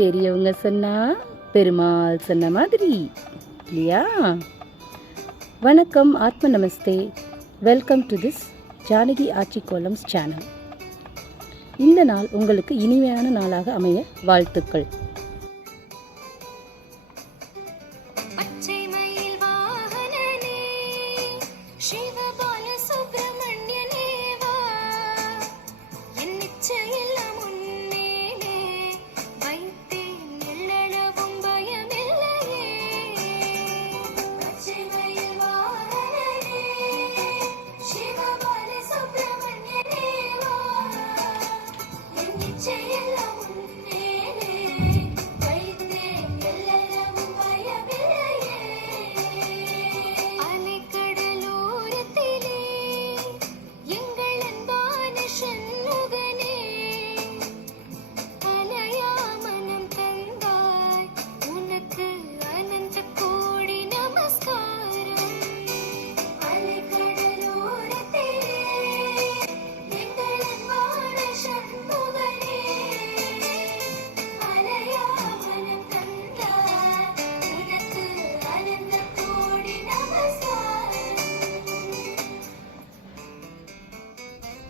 பெரியவங்க சொன்னா பெருமாள் சொன்ன மாதிரி இல்லையா? வணக்கம், ஆத்ம நமஸ்தே. Welcome to this Janaki Aachi kolams channel. இந்த நாள் உங்களுக்கு இனிமையான நாளாக அமைய வாழ்த்துக்கள்.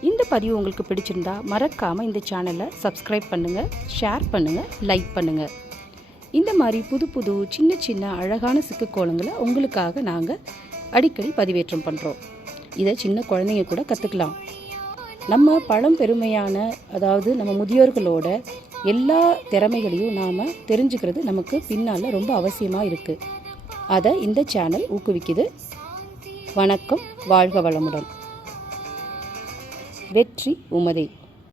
இந்த பதிவு உங்களுக்கு பிடிச்சிருந்தா மறக்காமல் இந்த சேனலை சப்ஸ்கிரைப் பண்ணுங்கள், ஷேர் பண்ணுங்கள், லைக் பண்ணுங்கள். இந்த மாதிரி புது புது சின்ன சின்ன அழகான சிக்கு கோலங்களை உங்களுக்காக நாங்கள் அடிக்கடி பதிவேற்றம் பண்ணுறோம். இதை சின்ன குழந்தைங்க கூட கற்றுக்கலாம். நம்ம பழம்பெருமையான, அதாவது நம்ம முதியோர்களோட எல்லா திறமைகளையும் நாம் தெரிஞ்சுக்கிறது நமக்கு பின்னால் ரொம்ப அவசியமாக இருக்குது. அதை இந்த சேனல் ஊக்குவிக்குது. வணக்கம், வாழ்க வளமுடன். வெற்றி உமதே.